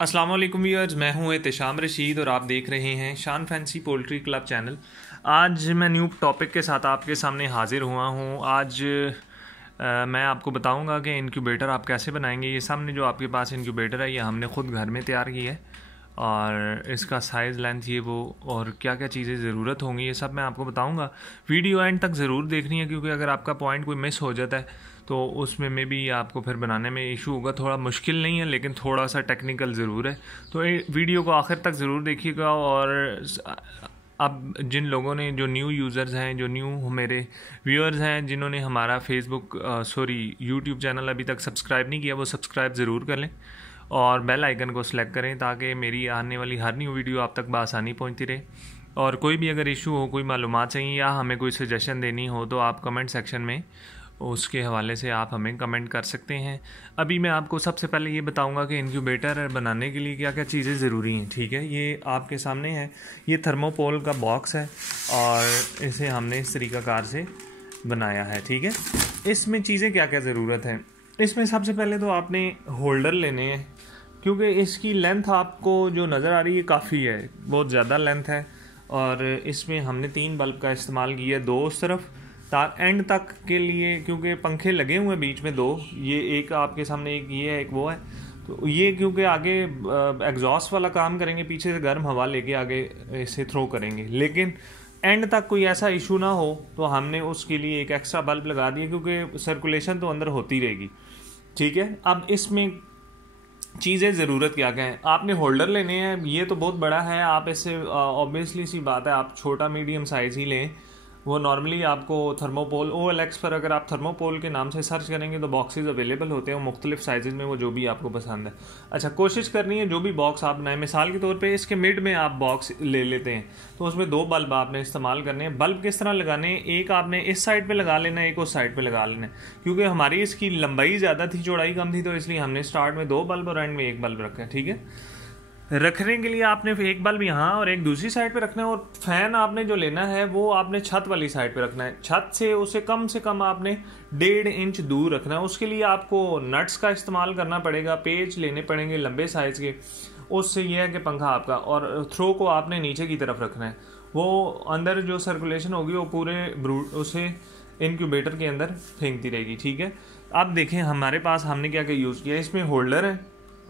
अस्सलाम वालेकुम व्यूअर्स, मैं हूं एहतिशाम रशीद और आप देख रहे हैं शान फैंसी पोल्ट्री क्लब चैनल। आज मैं न्यू टॉपिक के साथ आपके सामने हाजिर हुआ हूं। आज मैं आपको बताऊंगा कि इनक्यूबेटर आप कैसे बनाएंगे। ये सामने जो आपके पास इनक्यूबेटर है ये हमने ख़ुद घर में तैयार की है और इसका साइज़, लेंथ, ये वो और क्या क्या चीज़ें ज़रूरत होंगी ये सब मैं आपको बताऊंगा। वीडियो एंड तक ज़रूर देखनी है क्योंकि अगर आपका पॉइंट कोई मिस हो जाता है तो उसमें मे भी आपको फिर बनाने में इशू होगा। थोड़ा मुश्किल नहीं है लेकिन थोड़ा सा टेक्निकल ज़रूर है, तो वीडियो को आखिर तक ज़रूर देखिएगा। और अब जिन लोगों ने, जो न्यू यूज़र्स हैं, जो न्यू मेरे व्यूअर्स हैं, जिन्होंने हमारा यूट्यूब चैनल अभी तक सब्सक्राइब नहीं किया, वो सब्सक्राइब ज़रूर कर लें और बेल आइकन को सेलेक्ट करें ताकि मेरी आने वाली हर न्यू वीडियो आप तक बआसानी पहुंचती रहे। और कोई भी अगर इशू हो, कोई मालूमात चाहिए या हमें कोई सजेशन देनी हो तो आप कमेंट सेक्शन में उसके हवाले से आप हमें कमेंट कर सकते हैं। अभी मैं आपको सबसे पहले ये बताऊंगा कि इनक्यूबेटर बनाने के लिए क्या क्या चीज़ें ज़रूरी हैं। ठीक है, ये आपके सामने है, ये थर्मोपोल का बॉक्स है और इसे हमने इस तरीक़ाकार से बनाया है। ठीक है, इसमें चीज़ें क्या क्या ज़रूरत है। इसमें सबसे पहले तो आपने होल्डर लेने हैं क्योंकि इसकी लेंथ आपको जो नज़र आ रही है काफ़ी है, बहुत ज़्यादा लेंथ है। और इसमें हमने 3 बल्ब का इस्तेमाल किया, 2 उस तरफ तार एंड तक के लिए, क्योंकि पंखे लगे हुए हैं बीच में 2, ये एक आपके सामने, एक ये है, एक वो है। तो ये क्योंकि आगे एग्जॉस्ट वाला काम करेंगे, पीछे से गर्म हवा लेके आगे इसे थ्रो करेंगे, लेकिन एंड तक कोई ऐसा इशू ना हो तो हमने उसके लिए एक एक्स्ट्रा बल्ब लगा दिया क्योंकि सर्कुलेशन तो अंदर होती रहेगी। ठीक है, अब इसमें चीज़ें ज़रूरत क्या क्या है। आपने होल्डर लेने हैं, ये तो बहुत बड़ा है, आप इससे ऑब्वियसली सी बात है आप छोटा मीडियम साइज़ ही लें। वो नॉर्मली आपको थर्मोपोल OLX पर अगर आप थर्मोपोल के नाम से सर्च करेंगे तो बॉक्सेस अवेलेबल होते हैं मुख्तलिफ साइज़ में, वो जो भी आपको पसंद है। अच्छा, कोशिश करनी है जो भी बॉक्स आप बनाएं, मिसाल के तौर पे इसके मिड में आप बॉक्स ले लेते हैं तो उसमें 2 बल्ब आपने इस्तेमाल करने हैं। बल्ब किस तरह लगाने हैं, एक आपने इस साइड पर लगा लेना है, एक उस साइड पर लगा लेना है। क्योंकि हमारी इसकी लंबाई ज़्यादा थी, चौड़ाई कम थी, तो इसलिए हमने स्टार्ट में 2 बल्ब और एंड में 1 बल्ब रखा है। ठीक है, रखने के लिए आपने एक बल्ब यहाँ और एक दूसरी साइड पे रखना है। और फैन आपने जो लेना है वो आपने छत वाली साइड पे रखना है, छत से उसे कम आपने 1.5 इंच दूर रखना है। उसके लिए आपको नट्स का इस्तेमाल करना पड़ेगा, पेच लेने पड़ेंगे लंबे साइज के। उससे यह है कि पंखा आपका, और थ्रो को आपने नीचे की तरफ रखना है, वो अंदर जो सर्कुलेशन होगी वो पूरे उसे इनक्यूबेटर के अंदर फेंकती रहेगी। ठीक है, अब देखें हमारे पास हमने क्या क्या यूज़ किया। इसमें होल्डर है,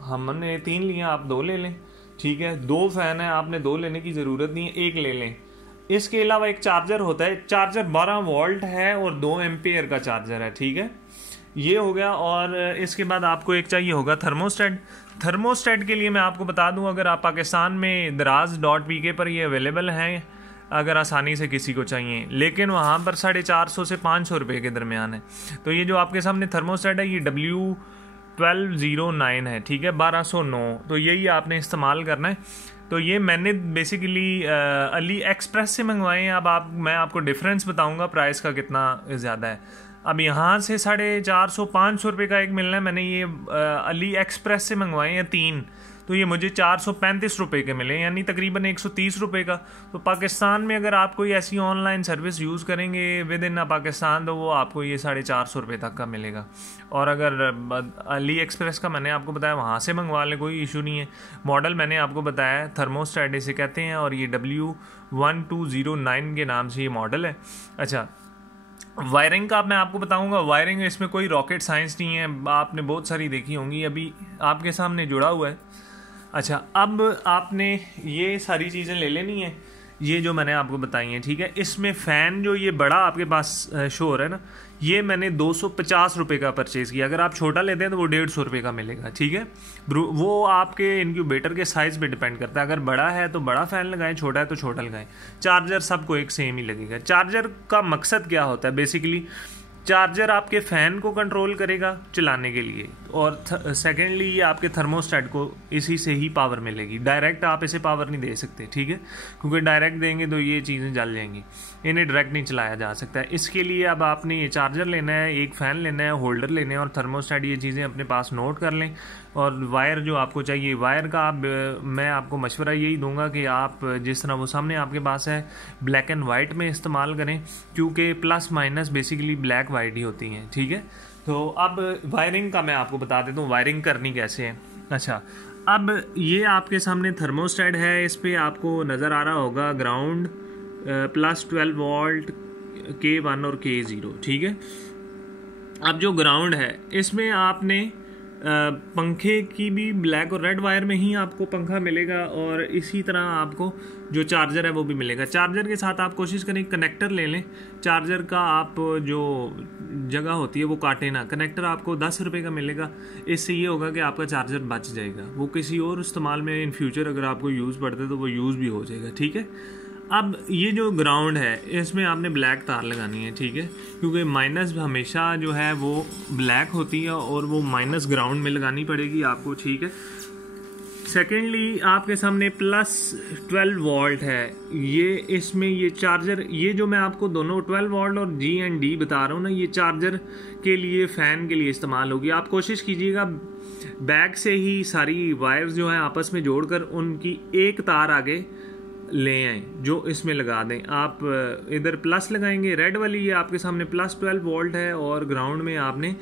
हमने 3 लिए, आप 2 ले लें। ठीक है, 2 फैन है, आपने 2 लेने की ज़रूरत नहीं है, 1 ले लें। इसके अलावा एक चार्जर होता है, चार्जर 12 वोल्ट है और 2 एम्पियर का चार्जर है। ठीक है, ये हो गया। और इसके बाद आपको एक चाहिए होगा थर्मोस्टेट। थर्मोस्टेट के लिए मैं आपको बता दूं, अगर आप पाकिस्तान में दराज.pk पर ये अवेलेबल हैं अगर आसानी से किसी को चाहिए, लेकिन वहाँ पर 450 से 500 रुपये के दरमियान है। तो ये जो आपके सामने थर्मोस्टेट है ये W1209 है। ठीक है, 1209, तो यही आपने इस्तेमाल करना है। तो ये मैंने बेसिकली अली एक्सप्रेस से मंगवाए हैं। अब मैं आपको डिफरेंस बताऊंगा प्राइस का कितना ज़्यादा है। अब यहाँ से 450-500 रुपये का एक मिलना है, मैंने ये अली एक्सप्रेस से मंगवाए हैं 3, तो ये मुझे 435 रुपये के मिले, यानी तकरीबन 130 रुपये का। तो पाकिस्तान में अगर आप कोई ऐसी ऑनलाइन सर्विस यूज़ करेंगे विद इन पाकिस्तान तो वो आपको ये 450 रुपये तक का मिलेगा। और अगर अली एक्सप्रेस का मैंने आपको बताया वहाँ से मंगवा लें, कोई इशू नहीं है। मॉडल मैंने आपको बताया थर्मोस्टेट इसे कहते हैं और ये W1209 के नाम से ये मॉडल है। अच्छा, वायरिंग का मैं आपको बताऊंगा। वायरिंग इसमें कोई रॉकेट साइंस नहीं है, आपने बहुत सारी देखी होंगी, अभी आपके सामने जुड़ा हुआ है। अच्छा, अब आपने ये सारी चीज़ें ले लेनी है, ये जो मैंने आपको बताई हैं। ठीक है, इसमें फ़ैन जो ये बड़ा आपके पास शो हो रहा है ना, ये मैंने 250 रुपये का परचेज़ किया। अगर आप छोटा लेते हैं तो वो 150 रुपये का मिलेगा। ठीक है, वो आपके इनक्यूबेटर के साइज़ पे डिपेंड करता है, अगर बड़ा है तो बड़ा फ़ैन लगाएं, छोटा है तो छोटा लगाएं। चार्जर सबको एक सेम ही लगेगा। चार्जर का मकसद क्या होता है, बेसिकली चार्जर आपके फ़ैन को कंट्रोल करेगा चलाने के लिए, और सेकेंडली ये आपके थर्मोस्टेट को इसी से ही पावर मिलेगी। डायरेक्ट आप इसे पावर नहीं दे सकते। ठीक है, क्योंकि डायरेक्ट देंगे तो ये चीज़ें जल जाएंगी, इन्हें डायरेक्ट नहीं चलाया जा सकता है। इसके लिए अब आपने ये चार्जर लेना है, एक फ़ैन लेना है, होल्डर लेने हैं और थर्मोस्टेट, ये चीज़ें अपने पास नोट कर लें। और वायर जो आपको चाहिए, वायर का मैं आपको मशवरा यही दूंगा कि आप जिस तरह वो सामने आपके पास है ब्लैक एंड वाइट में इस्तेमाल करें, क्योंकि plus minus basically black white ही होती हैं। ठीक है, तो अब वायरिंग का मैं आपको बता देता हूँ वायरिंग करनी कैसे है। अच्छा, अब ये आपके सामने थर्मोस्टेट है, इस पे आपको नज़र आ रहा होगा ग्राउंड प्लस 12 वोल्ट K1 और K0, ठीक है। अब जो ग्राउंड है इसमें आपने पंखे की भी ब्लैक और रेड वायर में ही आपको पंखा मिलेगा, और इसी तरह आपको जो चार्जर है वो भी मिलेगा। चार्जर के साथ आप कोशिश करें कनेक्टर ले लें, चार्जर का आप जो जगह होती है वो काटे ना। कनेक्टर आपको 10 रुपये का मिलेगा, इससे ये होगा कि आपका चार्जर बच जाएगा, वो किसी और इस्तेमाल में इन फ्यूचर अगर आपको यूज़ पड़ता है तो वो यूज़ भी हो जाएगा, ठीक है। अब ये जो ग्राउंड है इसमें आपने ब्लैक तार लगानी है, ठीक है, क्योंकि माइनस हमेशा जो है वो ब्लैक होती है और वो माइनस ग्राउंड में लगानी पड़ेगी आपको, ठीक है। सेकेंडली आपके सामने प्लस 12 वोल्ट है, ये इसमें ये चार्जर, ये जो मैं आपको दोनों 12 वोल्ट और G एंड D बता रहा हूँ ना, ये चार्जर के लिए फ़ैन के लिए इस्तेमाल होगी। आप कोशिश कीजिएगा बैग से ही सारी वायर्स जो हैं आपस में जोड़कर उनकी एक तार आगे ले आए जो इसमें लगा दें। आप इधर प्लस लगाएंगे, रेड वाली ये आपके सामने प्लस 12 वोल्ट है, और ग्राउंड में आपने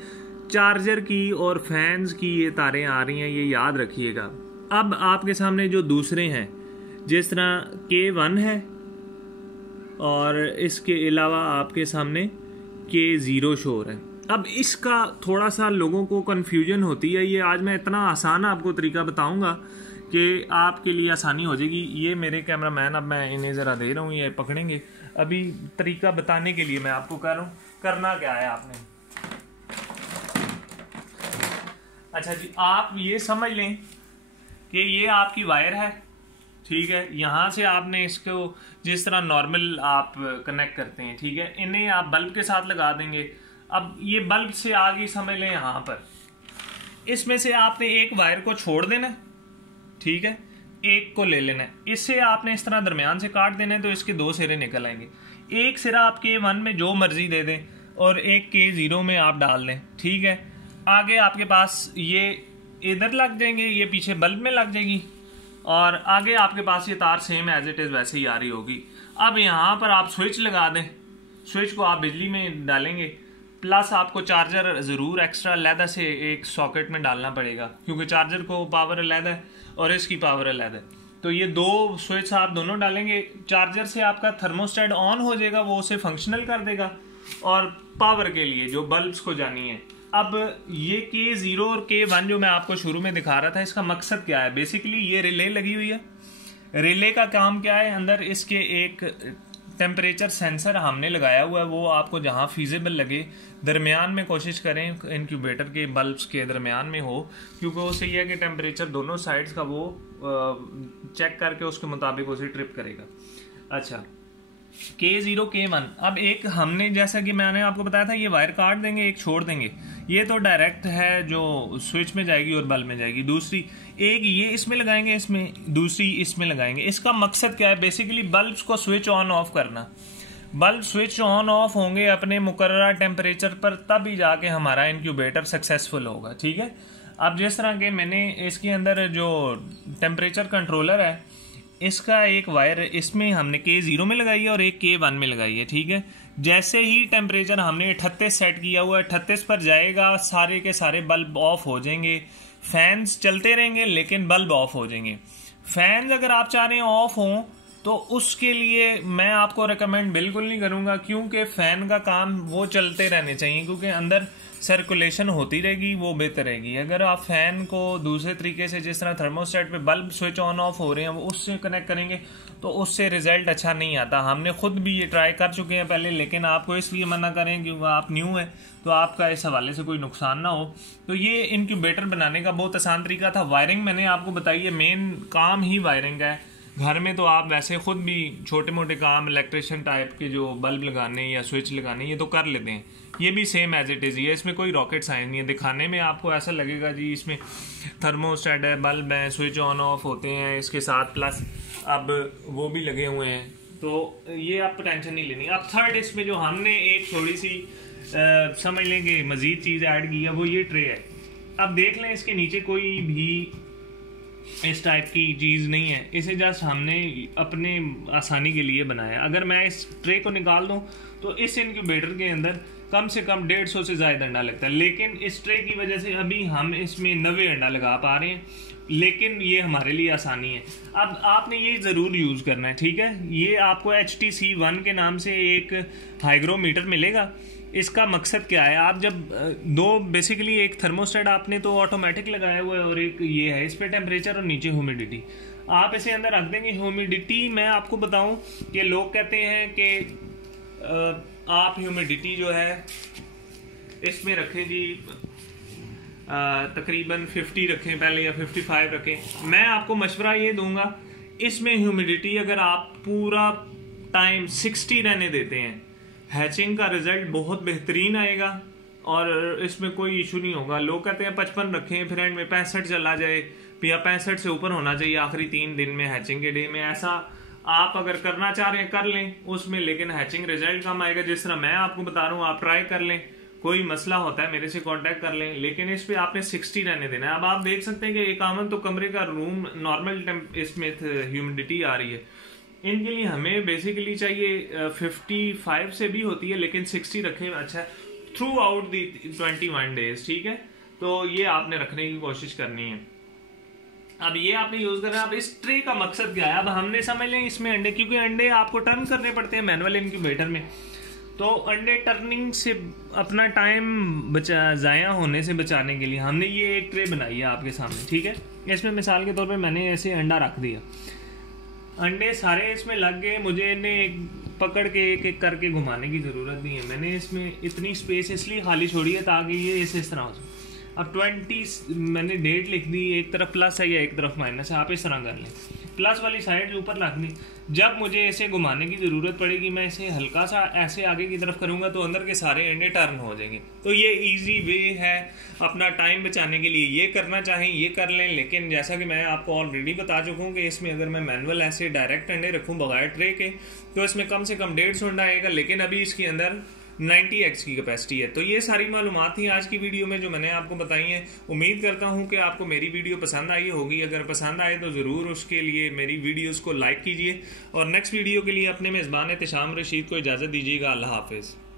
चार्जर की और फैंस की ये तारें आ रही हैं, ये याद रखिएगा। अब आपके सामने जो दूसरे हैं, जिस तरह K1 है और इसके अलावा आपके सामने K0 शो है। अब इसका थोड़ा सा लोगों को कन्फ्यूजन होती है, ये आज मैं इतना आसान आपको तरीका बताऊंगा कि आपके लिए आसानी हो जाएगी। ये मेरे कैमरामैन, अब मैं इन्हें ज़रा दे रहा हूँ, ये पकड़ेंगे। अभी तरीका बताने के लिए मैं आपको कह रहा हूँ, करना क्या है आपने। अच्छा जी, आप ये समझ लें कि ये आपकी वायर है, ठीक है। यहाँ से आपने इसको जिस तरह नॉर्मल आप कनेक्ट करते हैं, ठीक है, इन्हें आप बल्ब के साथ लगा देंगे। अब ये बल्ब से आगे समझ लें, यहाँ पर इसमें से आपने एक वायर को छोड़ देना है, ठीक है, एक को ले लेना है, इससे आपने इस तरह दरमियान से काट देना है, तो इसके दो सिरे निकल आएंगे। एक सिरा आप K1 में जो मर्जी दे दें और एक K0 में आप डाल दें, ठीक है। आगे आपके पास ये इधर लग जाएंगे, ये पीछे बल्ब में लग जाएगी, और आगे आपके पास ये तार सेम एज इट इज़ वैसे ही आ रही होगी। अब यहाँ पर आप स्विच लगा दें, स्विच को आप बिजली में डालेंगे, प्लस आपको चार्जर ज़रूर एक्स्ट्रा अलहदा से एक सॉकेट में डालना पड़ेगा, क्योंकि चार्जर को पावर अलहदा है और इसकी पावर अलहदा है। तो ये दो स्विच आप दोनों डालेंगे, चार्जर से आपका थर्मोस्टेट ऑन हो जाएगा, वो उसे फंक्शनल कर देगा, और पावर के लिए जो बल्ब्स को जानी है। अब ये K0 और K1 जो मैं आपको शुरू में दिखा रहा था, इसका मकसद क्या है। बेसिकली ये रिले लगी हुई है, रिले का काम क्या है, अंदर इसके एक टेम्परेचर सेंसर हमने लगाया हुआ है, वो आपको जहाँ फीजेबल लगे दरमियान में कोशिश करें, इंक्यूबेटर के बल्ब्स के दरमियान में हो, क्योंकि उससे यह है कि टेम्परेचर दोनों साइड्स का वो चेक करके उसके मुताबिक उसे ट्रिप करेगा। अच्छा, K0 K1, अब एक हमने जैसा कि मैंने आपको बताया था, ये वायर काट देंगे, एक छोड़ देंगे, ये तो डायरेक्ट है जो स्विच में जाएगी और बल्ब में जाएगी। दूसरी एक ये इसमें लगाएंगे, इसमें दूसरी इसमें लगाएंगे। इसका मकसद क्या है, बेसिकली बल्ब्स को स्विच ऑन ऑफ करना। बल्ब स्विच ऑन ऑफ होंगे अपने मुकर्ररा टेम्परेचर पर, तभी जाके हमारा इंक्यूबेटर सक्सेसफुल होगा, ठीक है। अब जिस तरह के मैंने इसके अंदर जो टेम्परेचर कंट्रोलर है, इसका एक वायर इसमें हमने K0 में लगाई है और एक K1 में लगाई है, ठीक है। जैसे ही टेम्परेचर हमने 38 सेट किया हुआ है, 38 पर जाएगा, सारे के सारे बल्ब ऑफ हो जाएंगे। फैंस चलते रहेंगे लेकिन बल्ब ऑफ हो जाएंगे। फैंस अगर आप चाह रहे हैं ऑफ हों तो उसके लिए मैं आपको रेकमेंड बिल्कुल नहीं करूँगा, क्योंकि फ़ैन का काम वो चलते रहने चाहिए, क्योंकि अंदर सर्कुलेशन होती रहेगी, वो बेहतर रहेगी। अगर आप फ़ैन को दूसरे तरीके से, जिस तरह थर्मोस्टेट पे बल्ब स्विच ऑन ऑफ हो रहे हैं, वो उससे कनेक्ट करेंगे तो उससे रिजल्ट अच्छा नहीं आता। हमने खुद भी ये ट्राई कर चुके हैं पहले, लेकिन आपको इसलिए मना करें क्योंकि आप न्यू है, तो आपका इस हवाले से कोई नुकसान ना हो। तो ये इंक्यूबेटर बनाने का बहुत आसान तरीका था। वायरिंग मैंने आपको बताई है, मेन काम ही वायरिंग का है। घर में तो आप वैसे खुद भी छोटे मोटे काम इलेक्ट्रिशियन टाइप के जो बल्ब लगाने या स्विच लगाने, ये तो कर लेते हैं। ये भी सेम एज इट इज़, ये इसमें कोई रॉकेट साइंस नहीं है। दिखाने में आपको ऐसा लगेगा जी इसमें थर्मोस्टेट है, बल्ब है, स्विच ऑन ऑफ होते हैं, इसके साथ प्लस अब वो भी लगे हुए हैं, तो ये आप टेंशन नहीं लेनी। अब थर्ड इसमें जो हमने एक थोड़ी सी समझ लें कि मज़ीद चीज़ ऐड की है, वो ये ट्रे है। अब देख लें इसके नीचे कोई भी इस टाइप की चीज़ नहीं है, इसे जस्ट हमने अपने आसानी के लिए बनाया। अगर मैं इस ट्रे को निकाल दूं तो इस इंक्यूबेटर के अंदर कम से कम 150 से ज़्यादा अंडा लगता है, लेकिन इस ट्रे की वजह से अभी हम इसमें 90 अंडा लगा पा रहे हैं। लेकिन ये हमारे लिए आसानी है। अब आपने ये ज़रूर यूज़ करना है, ठीक है। ये आपको HTC1 के नाम से एक हाइग्रोमीटर मिलेगा। इसका मकसद क्या है, आप जब बेसिकली एक थर्मोस्टेट आपने तो ऑटोमेटिक लगाया हुआ है और एक ये है, इस पर टेम्परेचर और नीचे ह्यूमिडिटी। आप इसे अंदर रख देंगे। ह्यूमिडिटी मैं आपको बताऊं कि लोग कहते हैं कि आप ह्यूमिडिटी जो है इसमें रखें जी, तकरीबन 50 रखें पहले या 55 रखें। मैं आपको मशवरा ये दूंगा, इसमें ह्यूमिडिटी अगर आप पूरा टाइम 60 रहने देते हैं, हैचिंग का रिजल्ट बहुत बेहतरीन आएगा और इसमें कोई इशू नहीं होगा। लोग कहते हैं 55 रखें, फिर एंड में 65 चला जाए या 65 से ऊपर होना चाहिए आखिरी 3 दिन में हैचिंग के डे में। ऐसा आप अगर करना चाह रहे हैं कर लें उसमें, लेकिन हैचिंग रिजल्ट कम आएगा। जिस तरह मैं आपको बता रहा हूँ, आप ट्राई कर लें। कोई मसला होता है मेरे से कांटेक्ट कर लें, लेकिन इस पे आपने 60 रहने देना है। अब आप देख सकते हैं कि एक आमन तो कमरे का रूम नॉर्मल इसमें ह्यूमिडिटी आ रही है, इनके लिए हमें बेसिकली चाहिए 55 से भी होती है, लेकिन 60 रखें अच्छा थ्रू आउट दी 21 डेज, ठीक है। तो ये आपने रखने की कोशिश करनी है। अब ये आपने यूज करना है। अब इस ट्रे का मकसद क्या है, अब हमने समझ लें इसमें अंडे, क्योंकि अंडे आपको टर्न करने पड़ते हैं मैनुअल इनक्यूबेटर में, तो अंडे टर्निंग से अपना टाइम ज़ाया होने से बचाने के लिए हमने ये एक ट्रे बनाई है आपके सामने, ठीक है। इसमें मिसाल के तौर पे मैंने ऐसे अंडा रख दिया, अंडे सारे इसमें लग गए, मुझे इन्हें पकड़ के एक एक करके घुमाने की ज़रूरत नहीं है। मैंने इसमें इतनी स्पेस इसलिए खाली छोड़ी है ताकि ये इस तरह हो जाए। अब 20 मैंने डेट लिख दी, एक तरफ प्लस है या एक तरफ माइनस है, आप इस तरह कर लें। प्लस वाली साइड ऊपर रख दी। जब मुझे इसे घुमाने की ज़रूरत पड़ेगी, मैं इसे हल्का सा ऐसे आगे की तरफ करूँगा तो अंदर के सारे अंडे टर्न हो जाएंगे। तो ये इजी वे है अपना टाइम बचाने के लिए। ये करना चाहें ये कर लें, लेकिन जैसा कि मैं आपको ऑलरेडी बता चुका हूँ कि इसमें अगर मैं मैनुअल ऐसे डायरेक्ट अंडे रखूँ बगैर ट्रे के, तो इसमें कम से कम 150 अंडा आएगा, लेकिन अभी इसके अंदर 90x की कैपेसिटी है। तो ये सारी मालूमात थी आज की वीडियो में जो मैंने आपको बताई हैं। उम्मीद करता हूँ कि आपको मेरी वीडियो पसंद आई होगी। अगर पसंद आए तो ज़रूर उसके लिए मेरी वीडियोस को लाइक कीजिए और नेक्स्ट वीडियो के लिए अपने मेज़बान एहतिशाम रशीद को इजाज़त दीजिएगा। अल्लाह हाफिज़।